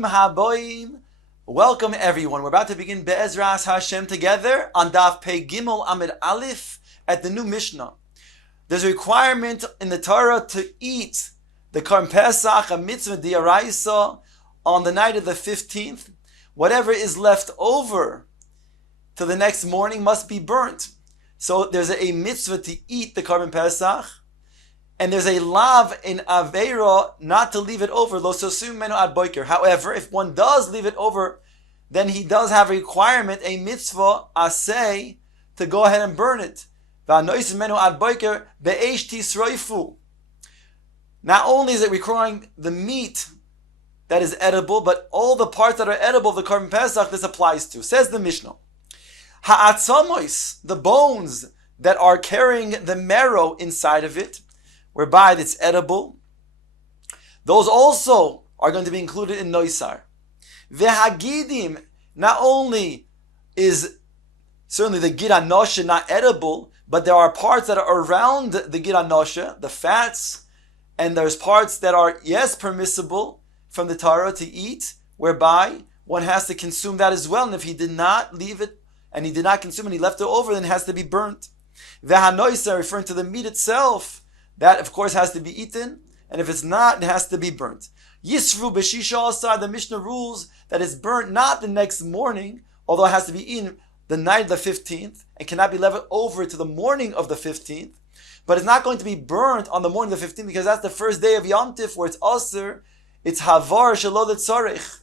Bruchim haboim. Welcome everyone. We're about to begin Be'ezras Hashem together on Daf Pei Gimel Amid Aleph at the new Mishnah. There's a requirement in the Torah to eat the Karm Pesach, a mitzvah d'oraisa, on the night of the 15th. Whatever is left over to the next morning must be burnt. So there's a mitzvah to eat the Karm Pesach, and there's a lav in Aveira not to leave it over. Lo sosum menu ad boiker. However, if one does leave it over, then he does have a requirement, a mitzvah, aseh, to go ahead and burn it. Va'nois menu ad boiker be'esh tisroifu. Not only is it requiring the meat that is edible, but all the parts that are edible of the Karban Pesach, this applies to. Says the Mishnah, ha'atzamois, the bones that are carrying the marrow inside of it, whereby it's edible, those also are going to be included in noisar. Vehagidim, not only is certainly the gid anosha not edible, but there are parts that are around the gid anosha, the fats, and there's parts that are, yes, permissible from the Torah to eat, whereby one has to consume that as well. And if he did not leave it, and he did not consume it, and he left it over, then it has to be burnt. Vehanoisa, referring to the meat itself, that, of course, has to be eaten, and if it's not, it has to be burnt. Yisru b'shisha asar, the Mishnah rules that it's burnt not the next morning, although it has to be eaten the night of the 15th, and cannot be left over to the morning of the 15th, but it's not going to be burnt on the morning of the 15th, because that's the first day of Yom Tif, where it's aser, it's havar shelo letzarech,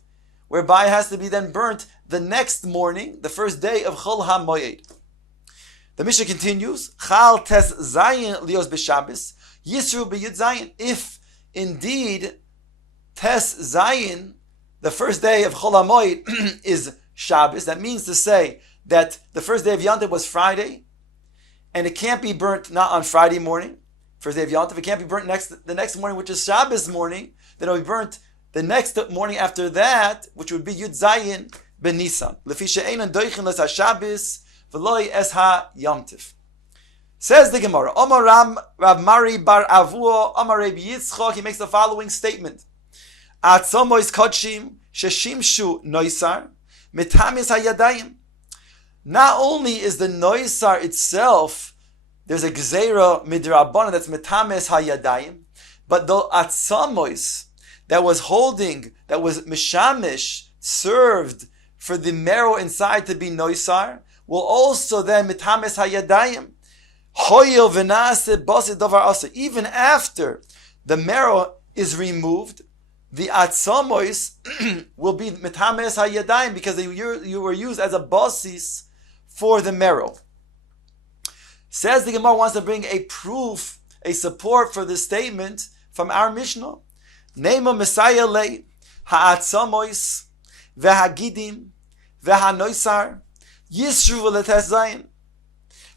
whereby it has to be then burnt the next morning, the first day of Chol HaMoed. The Mishnah continues, Chal tes zayin lios b'Shabbos, Yisru b'Yud Zayin. If indeed tes zayin, the first day of Chol HaMoed, is Shabbos, that means to say that the first day of Yom Tov was Friday, and it can't be burnt not on Friday morning, first day of Yom Tov, it can't be burnt the next morning, which is Shabbos morning, then it will be burnt the next morning after that, which would be Yud Zayin ben Nisan. Lefi she'enan doichin les ha-Shabbos v'loi es ha-Yom Tov. Says the Gemara, Omar Rav Mari bar Avuo, Omar Reb Yitzchok, he makes the following statement. Atzomois kodshim sheshimshu noisar mitamis hayadayim. Not only is the noisar itself, there's a gzeira midrabana that's mitamis hayadayim, but the atzomois that was holding, that was mishamish, served for the marrow inside to be noisar, will also then mitamis hayadayim. Even after the marrow is removed, the atzamois will be mitames hayadayim, because you were used as a basis for the marrow. Says the Gemara wants to bring a proof, a support for this statement from our Mishnah. Nema Messiah le ha'atzamois vehagidim vehanoisar yisru v'letes zayin.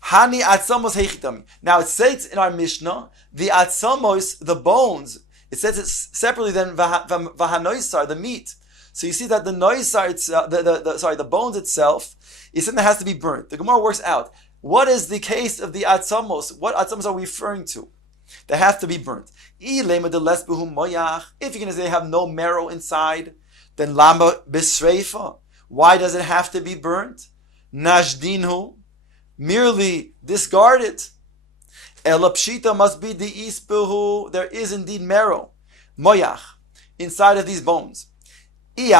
Hani atzamos heichitami. Now it states in our Mishnah, the atzamos, the bones, it says it separately than vahanoisar, the meat. So you see that the noisar itself, the bones itself, is something that has to be burnt. The Gemara works out. What is the case of the atzamos? What atzamos are we referring to? That has to be burnt. If you're going to say have no marrow inside, then lama bisreifa. Why does it have to be burnt? Nashdinhu. Merely discard it. Elapshita must be the ispuhu. There is indeed marrow, moyach, inside of these bones. If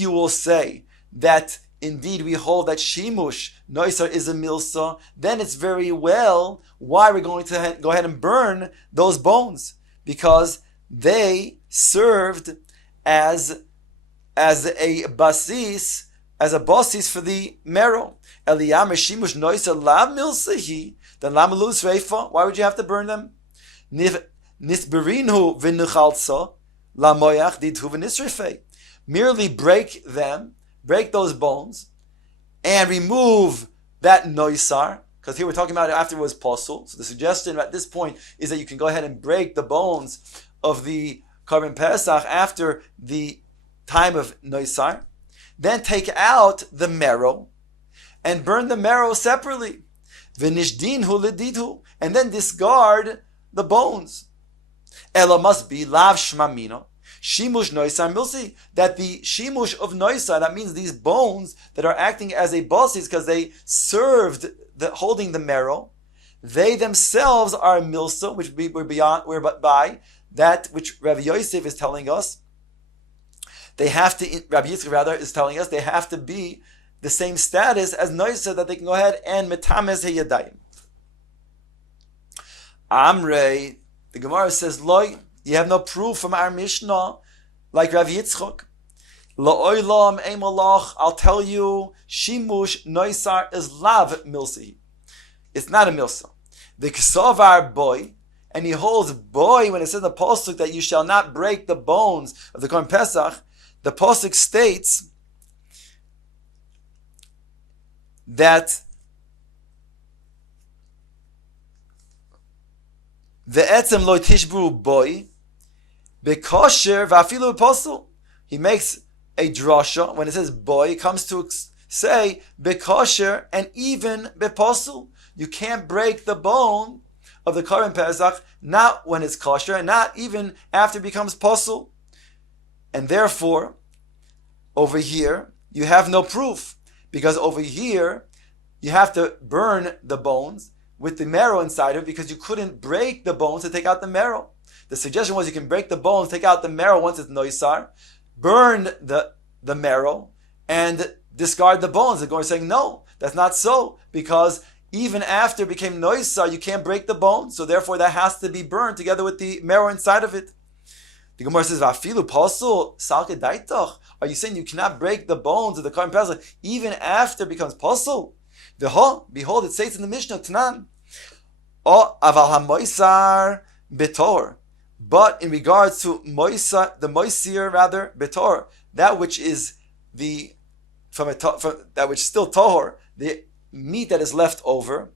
you will say that indeed we hold that shimush noisar is a milsa, then it's very well why we're going to go ahead and burn those bones, because they served as a basis for the marrow. Eliyam shimush noisa la milsahi, then la melus reifa. Why would you have to burn them? Nisberinu v'nuchalsa la moyach didhu v'nisrifei. Merely break those bones, and remove that noisar. Because here we're talking about it after it was posul. So the suggestion at this point is that you can go ahead and break the bones of the Karban Pesach after the time of noisar, then take out the marrow and burn the marrow separately. V'nishdinhu ledidhu, and then discard the bones. Ela must be lav shmamina. Shimush noisar milsi, that the shimush of noisar, that means these bones that are acting as a basis because they served holding the marrow, they themselves are milsa, which we're by that which Rabbi Yosef is telling us. They have to, Rabbi Yitzchak rather is telling us, they have to be the same status as noisar, that they can go ahead and metames heyadayim. Amrei, the Gemara says, loy, you have no proof from our Mishnah, like Rav Yitzchak. La'olam eimolach, I'll tell you, shimush noisar is lav milsi. It's not a milsa. The ksavar boy, and he holds boy when it says in the pasuk that you shall not break the bones of the Korban Pesach. The pasuk states that the etzem lo tishbru boy bekosher va'afilu apostle. He makes a drasha when it says boy. It comes to say bekosher and even beposel. You can't break the bone of the Korban Pesach, not when it's kosher, and not even after it becomes posel. And therefore, over here you have no proof, because over here you have to burn the bones with the marrow inside of it, because you couldn't break the bones to take out the marrow. The suggestion was you can break the bones, take out the marrow once it's noisar, burn the marrow, and discard the bones. The Gemara is saying, no, that's not so, because even after it became noisar, you can't break the bones, so therefore that has to be burned together with the marrow inside of it. The Gemara says, "Vafilu pasul salke daitoch." Are you saying you cannot break the bones of the Korban Pesach even after it becomes pasul? Behold, it states in the Mishnah, Tanan, O aval hamoisar betor. But in regards to moisa, the moisir rather betor, that which is from that which is still tohor, the meat that is left over,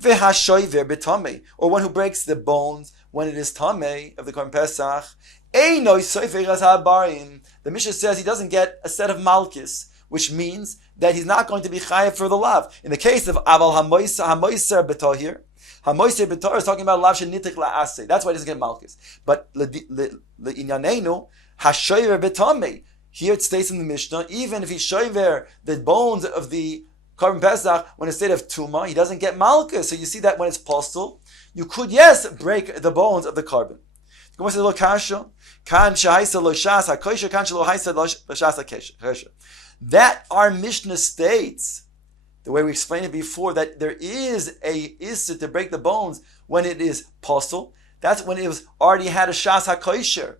v'hashoiver betame, or one who breaks the bones when it is tamei of the Korban Pesach, einoi soifer as habarim. The Mishnah says he doesn't get a set of malchus, which means that he's not going to be chayav for the lav. In the case of aval hamoiser betor here, hamoiser betor is talking about lav shenitik la'aseh. That's why he doesn't get malchus. But le'inyanenu hashoiver betame. Here it states in the Mishnah, even if he shoiver the bones of the Korban Pesach when it's state of Tuma, he doesn't get malchus. So you see that when it's postal, you could, yes, break the bones of the carbon. The Gemara says, "Lo kasha, kan shahaisa lo shas hakosher, kan shelo haisa lo shas hakosher." That our Mishnah states, the way we explained it before, that there is a issur to break the bones when it is postal. That's when it was already had a shas hakosher,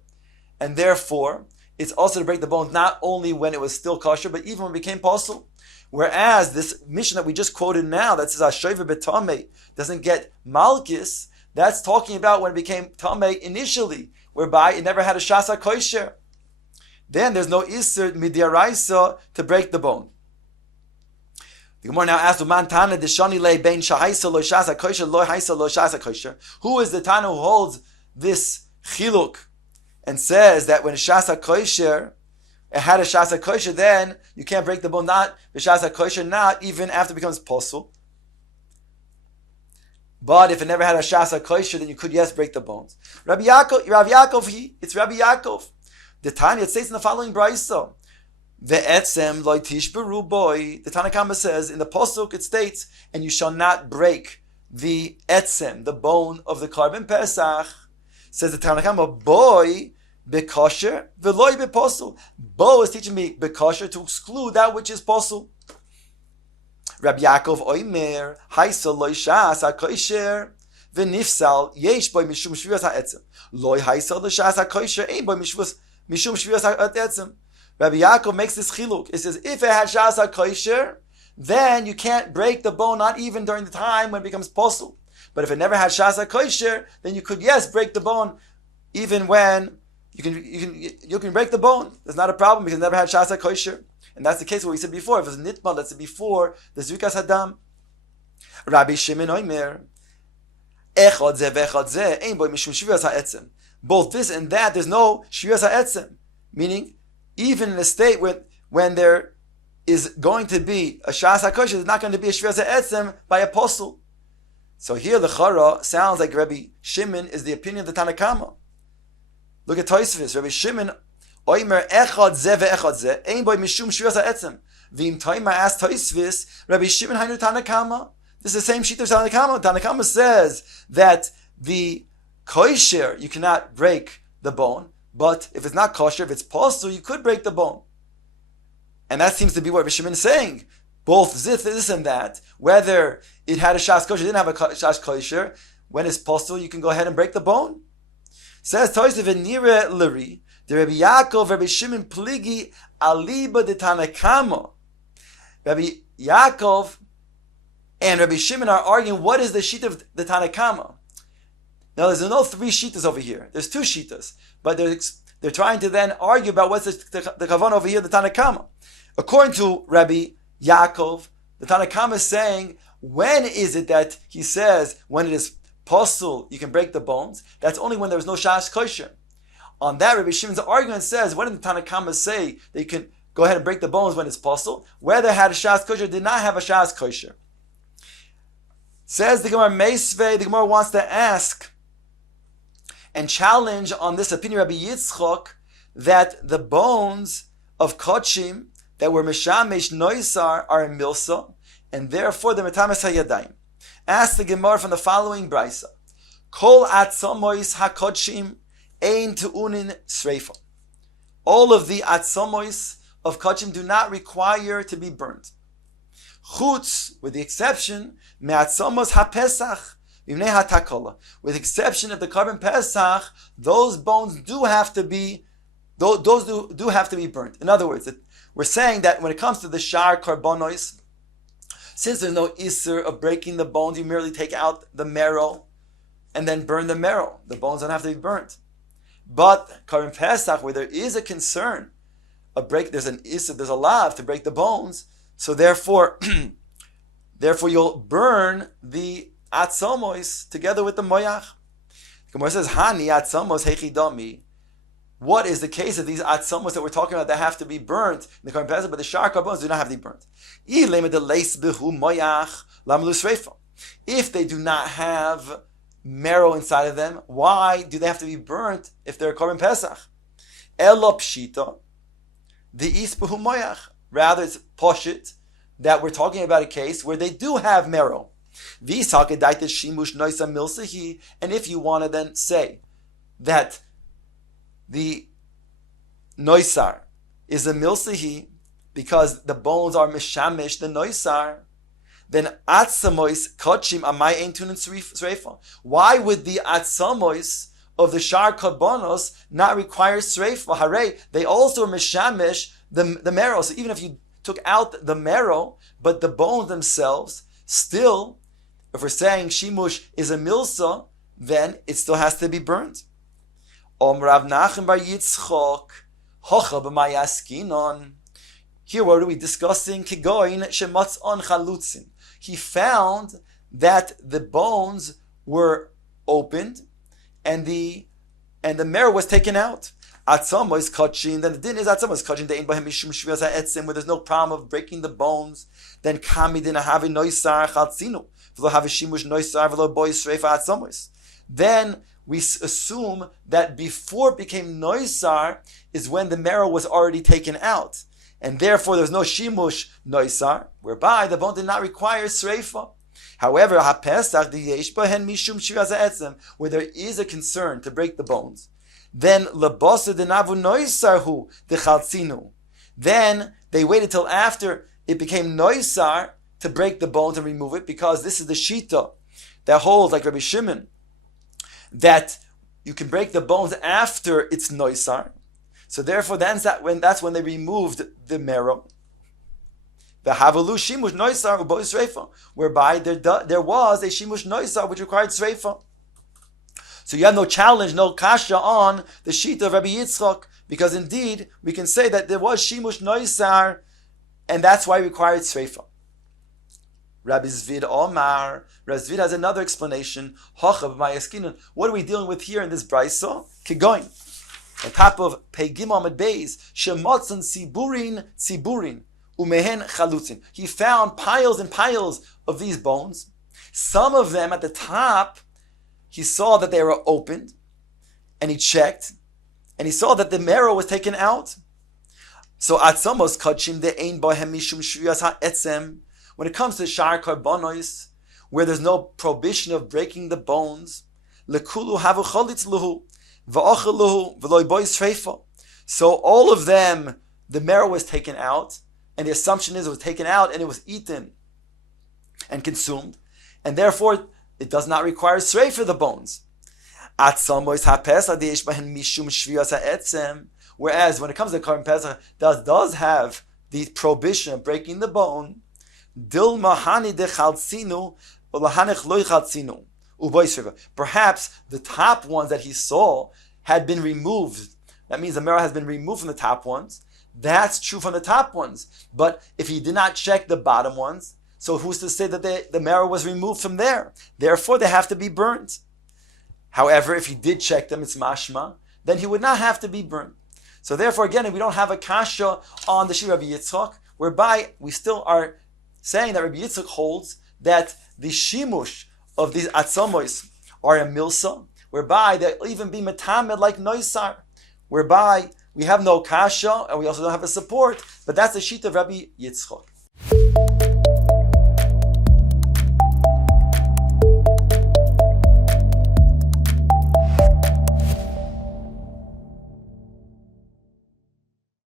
and therefore it's also to break the bones not only when it was still kosher, but even when it became postal. Whereas this Mishnah that we just quoted now, that says Ashoiver Betame, doesn't get Malchus, that's talking about when it became Tameh initially, whereby it never had a Shasa Kosher. Then there's no Isser Midiaraisa to break the bone. The Gemara now asks, Man Tana Deshani Le Bein Shahaisa Lo Shasa Kosher Lo Haisa Lo Shasa Kosher. Who is the Tana who holds this Chiluk and says that when Shasa Kosher, it had a shasa kosher, then you can't break the bone, not the shasa kosher, not even after it becomes posul. But if it never had a shasa kosher, then you could, yes, break the bones. Rabbi Yaakov, it's Rabbi Yaakov. The Tanya, it states in the following brayso, the etzem loy tishberu boy. The Tanna Kama says in the posuk it states, and you shall not break the etzem, the bone of the Korban Pesach. Says the Tanna Kama, boy, bekosher veloy beposel. Bo is teaching me bekosher to exclude that which is posel. Rabbi Yaakov oimer haisa loy shas hakosher v'nifsal yesh boy mishum shviras ha'etzem loy haisa l'shas hakosher ein boy mishum shviras ha'etzem. Rabbi Yaakov makes this chiluk. It says if it had shas hakosher, then you can't break the bone, not even during the time when it becomes posel. But if it never had shas hakosher, then you could, yes, break the bone even when you can break the bone. There's not a problem because it never had shasa kosher. And that's the case what we said before. If it was nitmal, that's before the zrikas hadam. Rabbi Shimon Oimer, echad ze vechad ze, ein boy mishum shviras ha'etzem. Both this and that, there's no shviras ha'etzem. Meaning, even in a state when there is going to be a shasa kosher, there's not going to be a shviras ha'etzem by apostle. So here the chara sounds like Rabbi Shimon is the opinion of the Tanna Kama. Look at Tosfos. Rabbi Shimon, Oimer echad ze ve'echad ze, ein boy mishum shviras ha'etzem. V'im Toima asked Tosfos, Rabbi Shimon hainu Tanakama. This is the same sheet of Tanakama. Tanakama says that the kosher, you cannot break the bone, but if it's not kosher, if it's posel, you could break the bone. And that seems to be what Rabbi Shimon is saying. Both this and that, whether it had a shas kosher, didn't have a shas kosher, when it's posel, you can go ahead and break the bone. Says Tosfos v'nire liri, the Rabbi Yaakov, Rabbi Shimon pligi aliba de Tanakama. Rabbi Yaakov and Rabbi Shimon are arguing what is the sheet of the Tanakama. Now there's no three shitas over here. There's two shitas, but they're trying to then argue about what's the kavanah over here, the Tanakama. According to Rabbi Yaakov, the Tanakama is saying, when is it that he says when it is posel you can break the bones? That's only when there's no shas kosher. On that, Rabbi Shimon's argument says, when did the Tanakama say that you can go ahead and break the bones when it's posel? Whether it had a shas kosher, did not have a shas kosher. Says the Gemara Meisvei, the Gemara wants to ask and challenge on this opinion Rabbi Yitzchok that the bones of Kochim that were Meshamesh Noisar are in Milsa, and therefore the Metames HaYadayim. Ask the Gemara from the following Brisa. Kol Atzomois HaKochim Ein Tu'unin Sreifa. All of the Atzomois of Kochim do not require to be burnt. Chutz, with the exception, Me'atzomos HaPesach V'imnei HaTakola. With the exception of the Korban Pesach, those bones do have to be, those do have to be burnt. In other words, we're saying that when it comes to the Shar Karbonos, since there's no Isser of breaking the bones, you merely take out the marrow and then burn the marrow. The bones don't have to be burnt. But Korban Pesach, where there is a concern of there's an Isser, there's a lav to break the bones, so therefore you'll burn the Atzomos together with the Moyach. The Gemara says, Hani Atzomos Hechidami. What is the case of these atzomos that we're talking about that have to be burnt in the Korban Pesach, but the shar bones do not have to be burnt? If they do not have marrow inside of them, why do they have to be burnt if they're Korban Pesach? Elo pshita, the isbehu moyach. Rather, it's poshit that we're talking about a case where they do have marrow. And if you want to then say that the noisar is a milsahi because the bones are mishamish the noisar, then atzamois kochim amai ein tunin sreifa. Why would the atzamois of the shar karbonos not require sreifa? Hare, they also mishamish the marrow. So even if you took out the marrow, but the bones themselves, still, if we're saying shimush is a milsa, then it still has to be burnt. Rav Nachum bar Yitzchok, hocha b'mayaskinon. Here, what are we discussing? Kigoin shematzon chalutzin. He found that the bones were opened, and the marrow was taken out. Atzamos kachin. Then the din is atzamos kachin. De'in bahem mishum shvias ha'etzim, where there's no problem of breaking the bones. Then kami din havi noisar chaltzinu. V'lo havi shimush noisar v'lo boy sreifa atzamos. Then we assume that before it became noisar is when the marrow was already taken out. And therefore there's no shimush noisar, whereby the bone did not require sreifa. However, ha'pesach diyesh bahen mishum shiras ha'etzem, where there is a concern to break the bones, then lebosa denavu noisarhu dechaltzinu. Then they waited till after it became noisar to break the bones and remove it, because this is the shita that holds, like Rabbi Shimon, that you can break the bones after it's noisar. So therefore, that's when they removed the marrow. V'havalu shimush noisar u'bo sreifa, whereby there was a shimush noisar which required sreifa. So you have no challenge, no kasha on the sheet of Rabbi Yitzchok, because indeed we can say that there was shimush noisar, and that's why it required sreifa. Rabbi Zvid Omar. Rabbi Zvid has another explanation. Hochav ma'yaskinon. What are we dealing with here in this brayso? Kigoin. On top of Peigim Amud Beis, Shemotzon Tziburin, Umehen Chalutzin. He found piles and piles of these bones. Some of them at the top, he saw that they were opened, and he checked, and he saw that the marrow was taken out. So atzamos kachim de ein bohem mishum shviyas ha'etzem. When it comes to shar karbonos, where there's no prohibition of breaking the bones, lekulu havu cholitz luhu va'ochel luhu v'loy bois treifa. So all of them, the marrow was taken out, and the assumption is it was taken out and it was eaten and consumed, and therefore it does not require srei for the bones. Whereas when it comes to Korban Pesach, does have the prohibition of breaking the bone. Perhaps the top ones that he saw had been removed. That means the marrow has been removed from the top ones. That's true from the top ones. But if he did not check the bottom ones, so who's to say that the marrow was removed from there? Therefore, they have to be burnt. However, if he did check them, it's mashma, then he would not have to be burnt. So therefore, again, we don't have a kasha on the Shir Rabbi Yitzchak, whereby we still are saying that Rabbi Yitzchak holds that the shimush of these atzamos are a milsa, whereby they'll even be metamed like noisar, whereby we have no kasha and we also don't have a support, but that's the sheet of Rabbi Yitzchak.